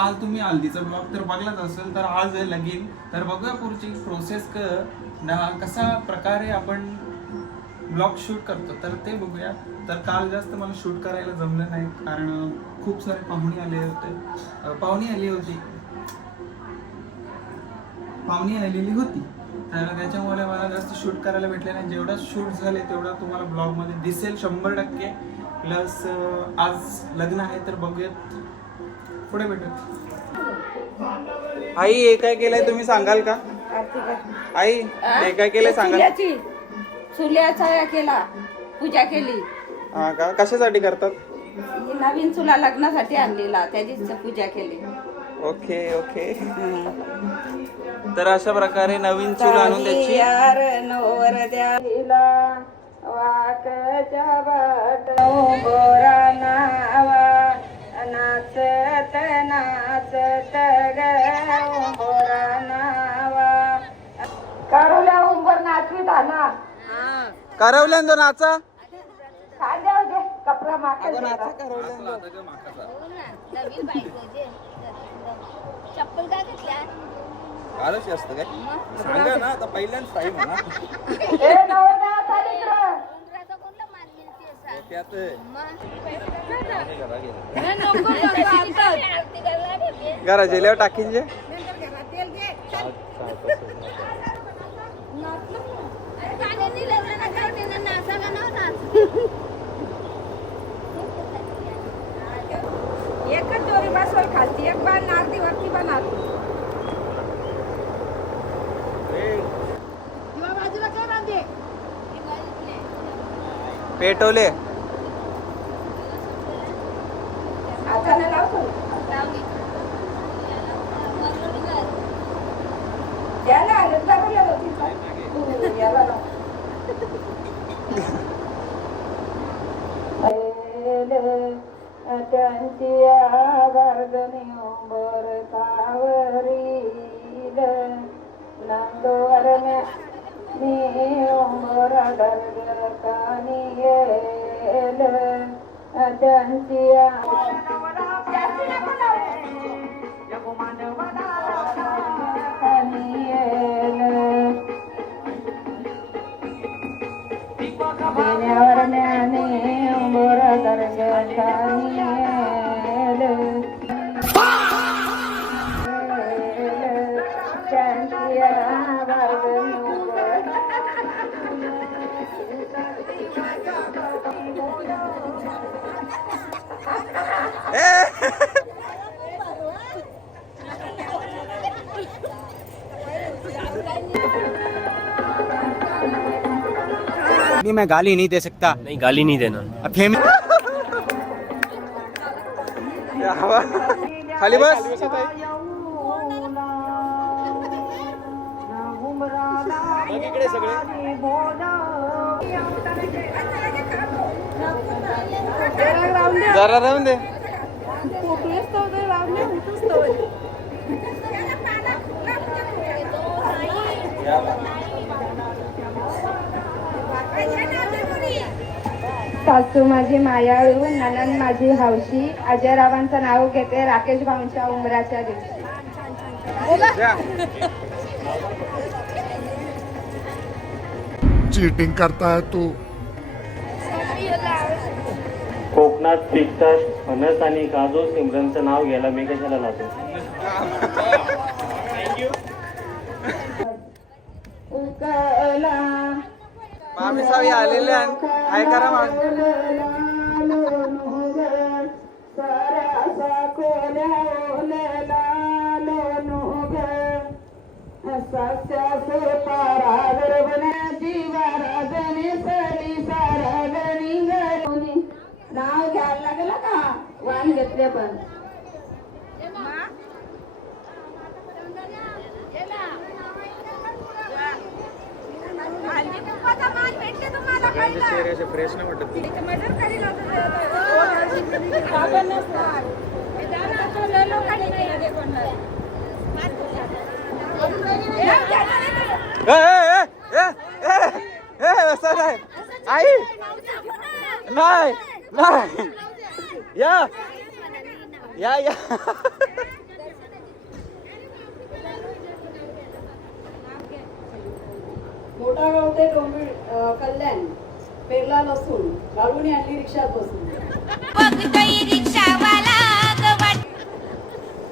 काल तुम्ही हल्दीचा ब्लॉग तर बघलाच असेल, तर आज लगीन. तर बघूया पुढची प्रोसेस कसा प्रकारे आपण ब्लॉग शूट करतो तर ते बघूया. तर काल जास्त मला शूट करायला जमलं नाही, कारण खूप सारे पाहुणे आले होते, पाहुणी आलेली होती. तर त्याच्यामुळे मला जास्त शूट करायला भेटले नाही. जेवढा शूट झाले तेवढा तुम्हाला ब्लॉग मध्ये दिसेल 100%. प्लस आज लग्न आहे तर बघूयात, पुढे भेटूयात. आई हे काय केलंय तुम्ही सांगाल का? आई हे काय केलंय सांगाल? चुल्याचा केला, पूजा केली. हा का, कशासाठी करतात? नवीन चुला लग्नासाठी आणलेला, त्याचीच पूजा केली. Okay okay. तर अशा प्रकारे नवीन चूल आणून त्याची यार नवर द्याला वाकच्या बाट गोरा नावा नाचत नाचत गोरा नावा करवल्या उंबर नाचवीत आला. करवल्यान नाचा खाद्या दे कपडा माका नाचा करवल्यान. चप्पल काय घेतल्या? आलंच असतं काय सांगा ना, आता पहिल्यांदाच टाईम आहे ना. ए नवरा चाली इकडं. उंदराचा कोणला मार मिळते असा? त्यात आरती करायला ठेवली. घरा जेल्यावर टाकीन जे. अरे पाण्याने लग्न नका होते, नाचायला नव्हता. एकच दोरी बसवल खालती, एक बाण नागदी वरती बनाल. पेटवले आता नाही लावतो. याला आलं तर बोलत होती. याला लाव. त्यांची आवर्जनी उंबर कावरील नंदोरण्या मी उंबर डरगर कानी येल त्यांची ज्ञाने उंबर डरगर कानी येल त्यांची आवर्जनी उंबर नहीं, मैं गाली नहीं दे सकता. नहीं, गाली नहीं देना. अब फेम खाली बस. इकडे सगळे जरा राहून दे. सासू माझी मायाळू, ननन माझी हौशी. अजयरावांचं नाव घेते राकेश भाऊंच्या उमराच्या दिवशी. चीटिंग करता है तू. कोकणात पिकतात फणस आणि काजू. सिमरनचं नाव घ्यायला मी कशाला लावतो? मामी सावी आलेले आहे करा मामी. नाव घ्यायला लागलं का? वाण घेतले पण चेहरे असे फ्रेश नाही वाटत. असं नाही आई, नाही नाही या या या मोठा गाव ते डोंबिवली कल्याण पेरला लसूण गाडून आणली रिक्षात बसून.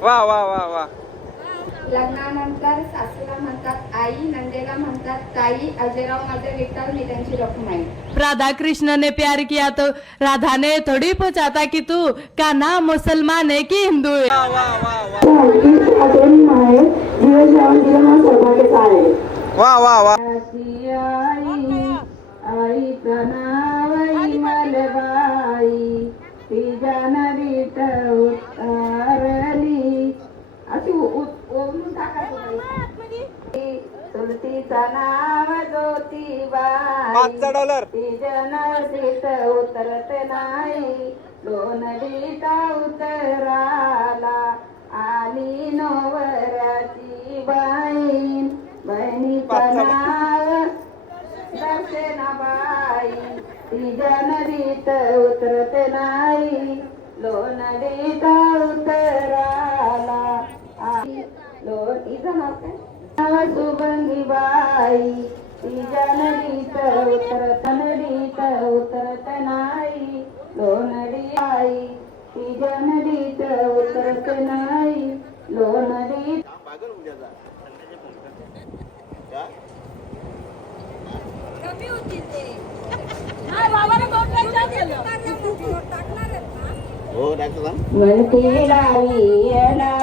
वा वा वा वा. लग्नानंतर सासूला म्हणतात आई, नंदेला म्हणतात ताई. अजयराव माझे विठ्ठल, मी त्यांची रखुमाई. राधा कृष्ण ने प्यार किया तो राधा ने थोड़ी पूछा कि तू का नाम मुसलमान है कि हिंदू है. वा वा वा वा वा वा. आईचं नाव मलबाई, तिच्या नदीत उतारली. अशी ओढून टाकायचं. तुलसीचं नाव ज्योतिबाई, $5 तिच्या नदीत उतरत नाही. लोणदीत उतराला आली नवऱ्याची बाई. बहिणीचं नाव दर्शनाबाई, तिच्या नदीत उतरत नाही. लोणदीत उतराला तिचं नाव काय? सुगंधीबाई, तिच्या नदीत उतरत नाही. लोणदी आई, तिच्या नदीत उतरत नाही. लोणदी म्हणती लावी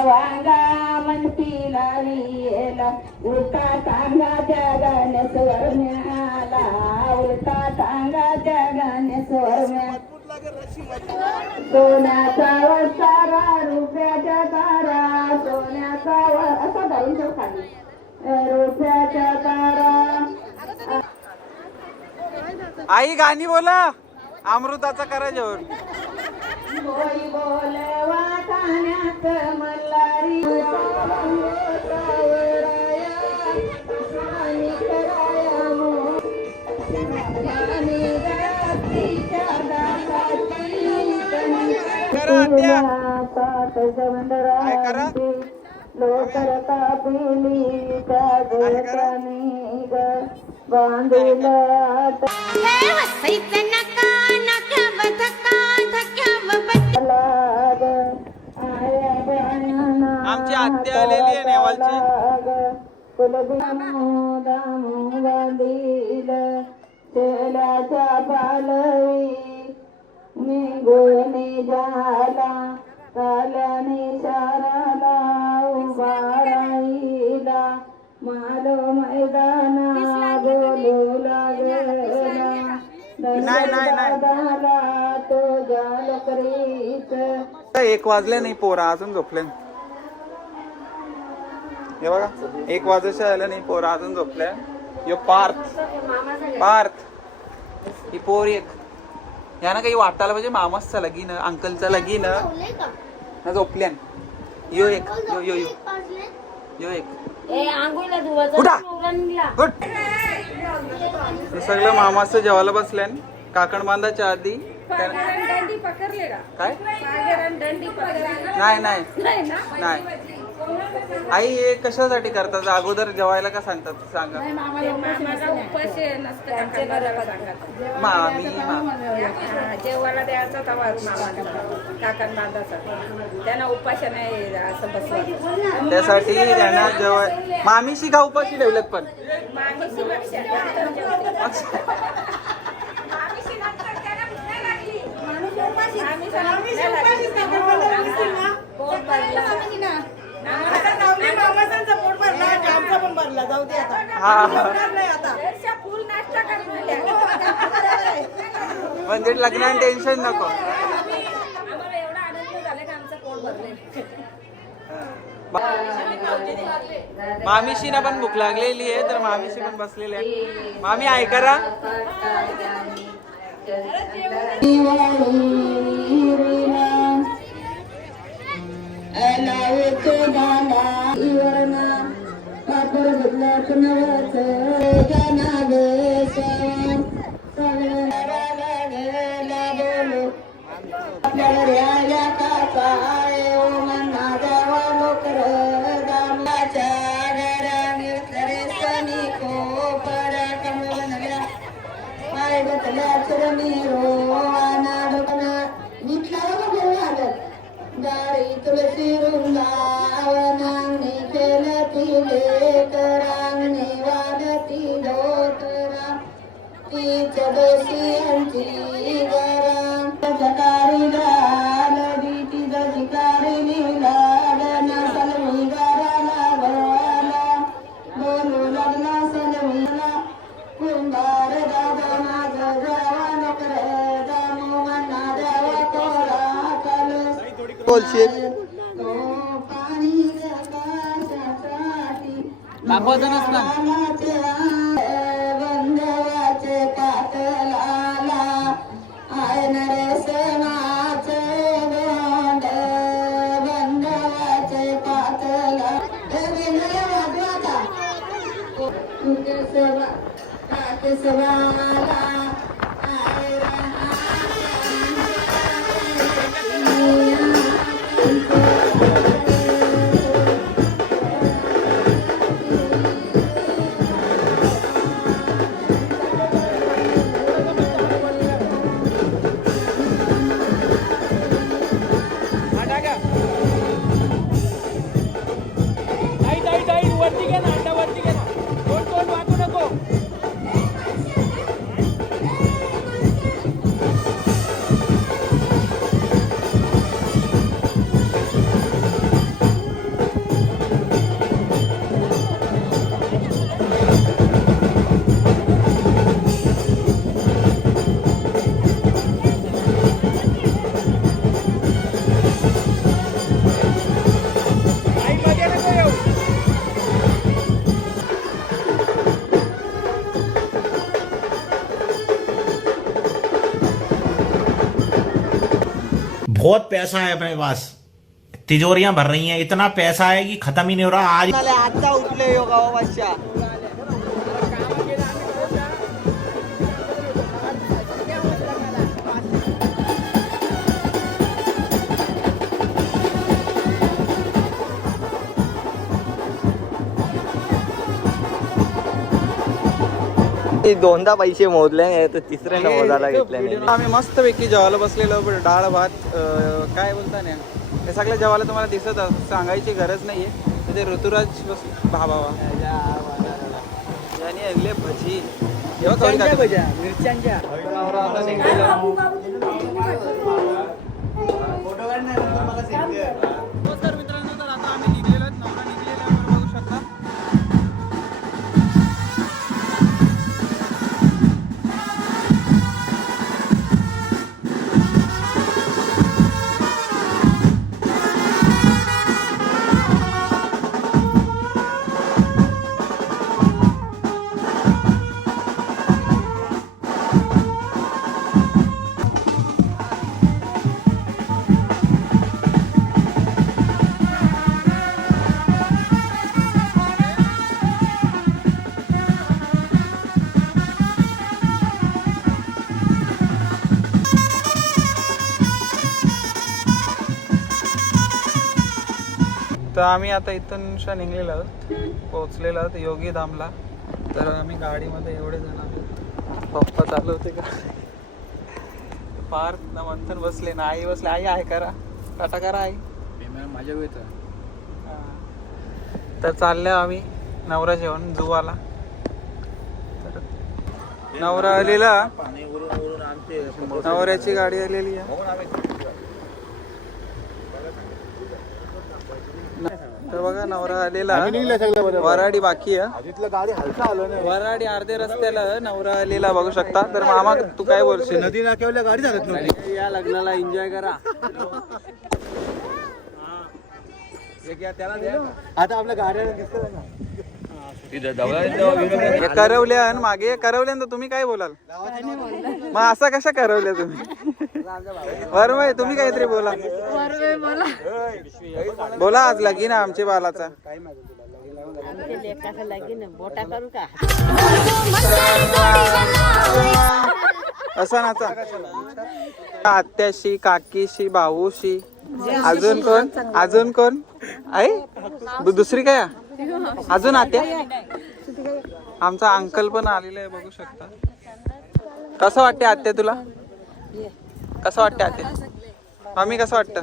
वांगा, म्हणती लावी उलटा टांगा जगाने स्वर्म्याला. उलटा टांगा जगाने स्वर्म्या. सोन्याचा वसारा, रुपयाच्या तारा. सोन्याचा असा जाऊन खाली. रुपयाच्या तारा. आई गाणी बोला. अमृताचा करा जेवण. बोई बोलवा ठाण्यात मल्हारी. लोकरता पिली बांधूला आमची आत्या आलेली आहे नेवालची. शेलाच्या पालवी निघून झाला. काल्याने शाराला उभा राहिला. मालो मैदाना बोलू लागला. झाला तो जाल करीत. 1 वाजले नाही, पोरा अजून झोपले. हे बघा 1 वाजायच्या आलं नाही, पोरा अजून झोपल्या. यो पार्थ ही पोर एक यानं काही वाटायला पाहिजे. मामाचं लगीन, अंकलचं लगीन ना झोपल्यान. यो एक यो यो यो यो एक उठा उठ. हे सगळं मामाचं जेवायला बसल्यान. काकण बांधाच्या आधी काय नाही नाही नाही. आई हे कशासाठी करतात? अगोदर जेवायला का सांगतात सांगा. जेवायला द्यायचा काकण बांधाचा. त्यांना उपाशी नाही असं बसलं. त्यासाठी त्यांना जेवाय मामीशी का उपाशी ठेवलेत पण. म्हणजे लग्नात टेन्शन नको. मामीशी ना पण भूक लागलेली आहे, तर मामीशी पण बसलेली आहे. मामी ऐका. बसल्या चरणी रोवाना डोकना विठला बोलागत दारी तुलसी वृंदावनांनी केलं तिले करांनी वादती धोतरा तीच दोषीयांची गरा जकारी गाल बीटी जकारी लिहिलाडन सलमी गाराला भरवाला बोलू लागला सलमीला कुंभार दादा माझा जवान कर दामो मना द्यावा कोरा कलस पाणी दाखवायचं नसतं. बंधवाचे पातलाला आय नरेशनाचे गोंड बंधवाचे पातला वाजवाचा सवाला बहुत पैसा है अपने पास, तिजोरियां भर रही हैं, इतना पैसा है कि खत्म ही नहीं हो रहा। आज आता उठले योगा बादशाह. दोनदा पैसे मोजले नाही तर तिसऱ्यांदा मोजायला घेतले नाही. आम्ही मस्त पैकी जेवायला बसलेलो, डाळ भात काय बोलता ना हे सगळ्या जेवायला तुम्हाला दिसत सांगायची गरज नाहीये. ते ऋतुराज भावा यांनी आणले भजी मिरच्यांच्या. तर मित्रांनो तर आता आम्ही निघलेलो, नवरा निघलेला बघू शकता. तर आम्ही आता इथून निघलेलो आहोत, पोहोचलेलो आहोत योगी धामला. तर आम्ही गाडीमध्ये एवढे जण आहोत. पप्पा चालू होते का फार ना मंथन बसले ना आई बसले. आई आहे करा टाटा करा आई माझ्या वेळ. तर चालल्या आम्ही नवरा जेवण जुवाला. तर नवरा आलेला, नवऱ्याची गाडी आलेली आहे. तर बघा नवरा आलेला, वराडी बाकी आहे, वराडी अर्धे रस्त्याला नवरा आलेला बघू शकता. तर मामा तू काय बोलशील? नदी नाक्यावरल्या गाडी चालत नव्हती. या लग्नाला एन्जॉय करा. आता आपल्या गाड्या दिसत ना करवल्या मागे करवल्या. तुम्ही काय बोलाल मग? असं कशा करवल्या तुम्ही? वरवय तुम्ही काहीतरी बोला. बोला आज लगीन आहे आमच्या बालाचा. असं नाचा. आत्याशी, काकीशी, भाऊशी, अजून कोण? अजून कोण आई? दुसरी काय अजून आत्या? आमचा अंकल पण आलेला आहे बघू शकता. कसं वाटते आत्या तुला? कसं वाटते आत्या? मामी कसं वाटतं?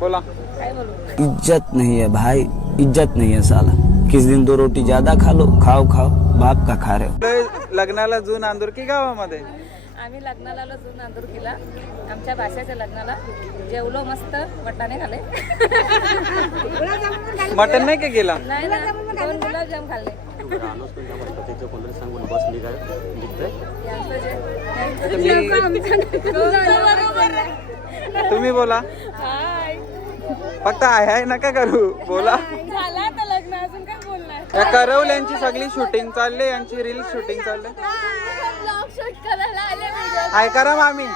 बोला. इज्जत नहीं है भाई, इज्जत नहीं है साला. किस दिन 2 रोटी ज्यादा खा लो, खाओ खाओ बाप का खा रहे हो. लग्नाला जून आंदुरकी गावामध्ये आम्ही लग्नाला आलो जून आंदुरकीला. आमच्या भाषेच्या लग्नाला जेवलो मस्त, वटाणे खाले. मटन नाही का गेला? नाही ना, 2 गुलाबजाम खाल्ले. तुम्ही बोला. फक्त हाय नका करू, बोला. झाला आता लग्न, अजून काय बोलणार? या करवल्यांची सगळी शूटिंग चालली, यांची रील शूटिंग चालली. ब्लॉग शूट करायला आले व्हिडिओ. हाय करा मामी.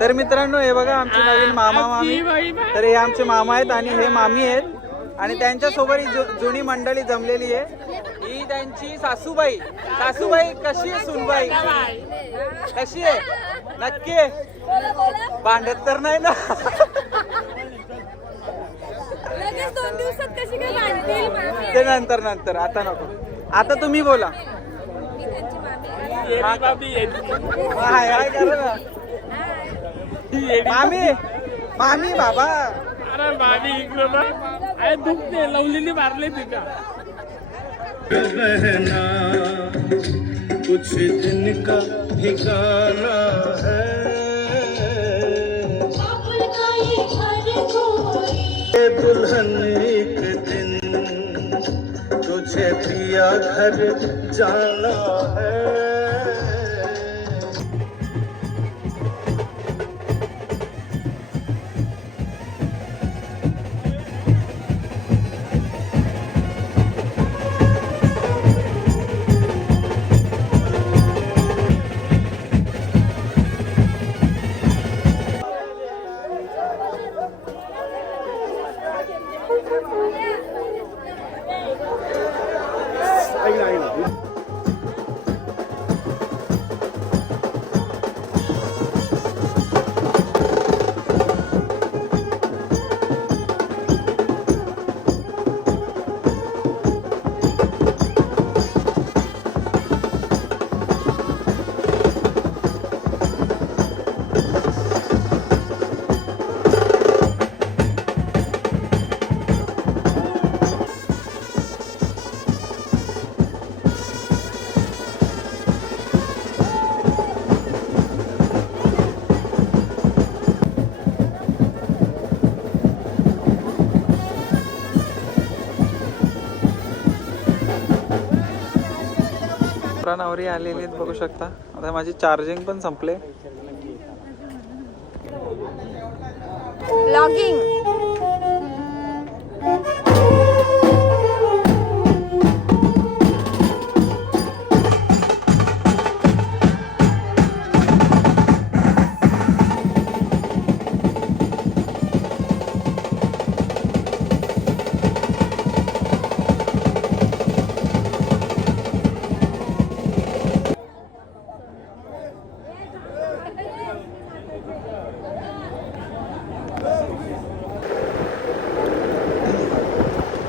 तर मित्रांनो हे बघा आमचे नवीन मामा मामी. तर हे आमचे मामा आहेत आणि हे मामी आहेत आणि त्यांच्या सोबत ही जुनी मंडळी जमलेली आहे. ही त्यांची सासूबाई. सासूबाई कशी आहे सुनबाई? कशी आहे? नक्की भांडत तर नाही ना? लगेच 2 दिवसात कशी काय भांडतील? ते नंतर आता नको. आता तुम्ही बोला. मी त्यांची मामी. हाय हाय करा ना. मामी मामी बाबा. अरे मामी इकडे बघ, अरे दुखते लवलेली मारले तिथं. रहना कुछ दिन का ठिकाना है, दुल्हन एक दिन तुझे पिया घर जाना है. नवरी आलेली आहेत बघू शकता. आता माझी चार्जिंग पण संपले. ब्लॉगिंग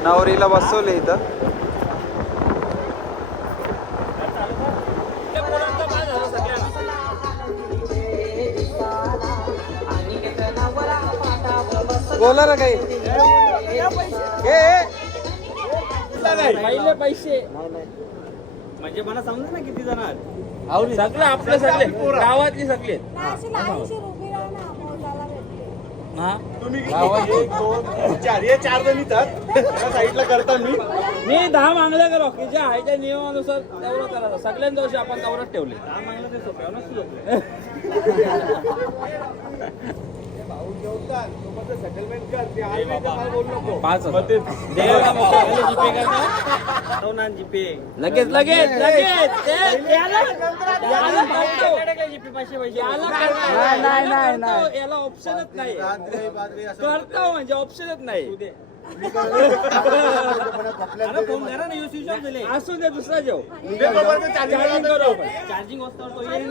नवरीला बसवले इथं. बोला ना काही. पहिले पैसे म्हणजे मला समजा ना किती जण आहेत. सगळे आपले सगळे गावातली सगळे. साईडला करता मी 10 मागल्या का रॉकीच्या हायच्या नियमानुसार तेवढं करायचं. सगळ्यांच्या दिवशी आपण तेवढंच ठेवले. 10 मागलं ते सोपे लगेच लगेच लगेच याला ऑप्शनच नाही. करतो म्हणजे ऑप्शनच नाही. असू दे दुसरा जेव. चार्जिंग नाही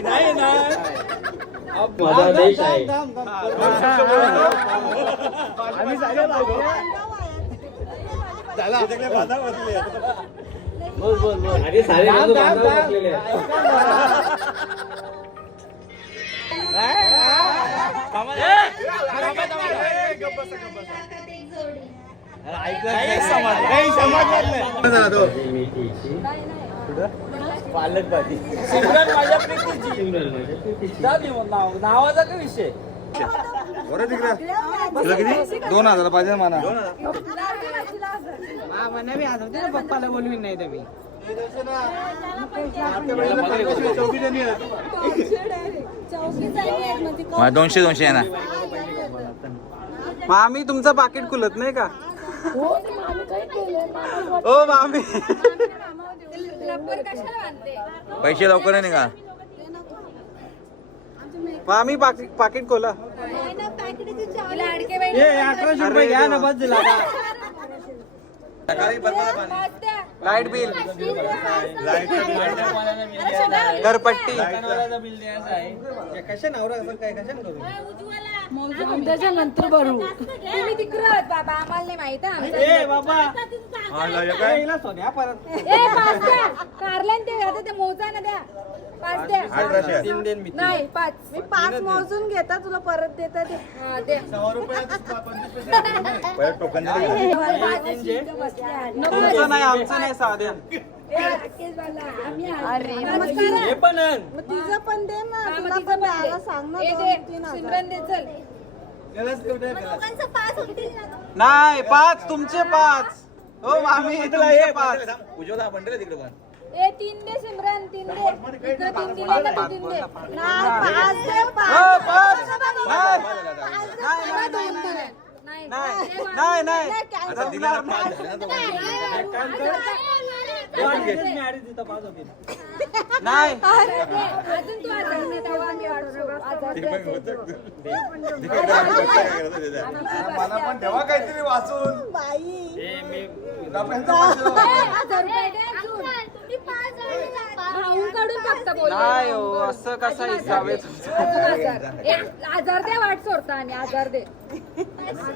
नाही नाही. माझा देश आहे. अरे सारे बांधव बसलेले पालक भाजी. सिमरन माझ्या प्रीतीची. नावाचा काय विषय. 2000 पाहिजे मला. पप्पाला बोलवीन नाही तर मी. मला 200 आहे ना. मामी तुमचं पाकिट खुलत नाही का? ओ मामी पैसे लवकर नाही का. मामी पाकिट खोला. 1100 रुपये घ्या ना. बस दिला लाईट बिल, घरपट्टी. कशा नवरा असं काय कशा करू. त्याच्यानंतर भरू. तुम्ही तिकडं बाबा आम्हाला नाही माहित सोन्या परत कारल्यान ते आता ते मोजा ना द्या. 5 द्या. 3 देन मी. नाही 5. मी 5 मोजून घेता तुला परत देता ते. हा दे. तुमचं नाही आमचं नाही साध्या. हे पण तिचं पण दे ना. तुला तिचं पण पण द्यायला दे. सांग ना. हे 2-3 दे. हजार. सिमरन दे चल. नाही 5 तुमचे 5. हो मामी तुमचे 5. उज्ज्वला बंडल तिकडे पण. ए 3 दे सिमरन. 3 दे. इथं 3 दिले ना तू 3 दे. नाही, 5 दे, 5. हो 5. नाही नाही आता दिला ना 5 झाले ना दोघांनी. नाही. अजून तू आज नाही तेव्हा आम्ही वाढवू. मला पण ठेवा काहीतरी वाचून. बाई. 1000 रुपये दे अजून. भाऊ कडून फक्त बोल. नाही हो असं कसा हिसाब आहे तुमचा. 1000 दे वाट सोडता आणि 1000 दे.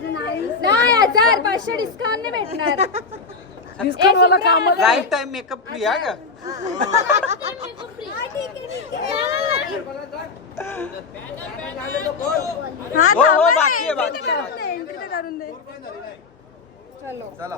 नाही 1000 500 डिस्काउंट नाही भेटणार. डिस्काउंट वाला काम. लाईफ टाइम मेकअप फ्री आहे का? हो हो बाकी आहे बाकी आहे. एंट्री तर करून दे. चलो चला